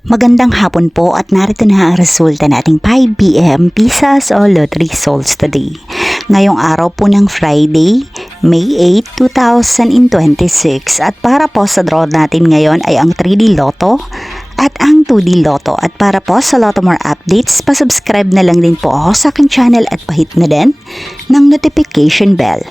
Magandang hapon po at narito na ang resulta nating 5pm Pisas o Lottery results today. Ngayong araw po ng Friday, May 8, 2026 at para po sa draw natin ngayon ay ang 3D Lotto at ang 2D Lotto. At para po sa Lotto More updates, pasubscribe na lang din po ako sa aking channel at pahit na din ng notification bell.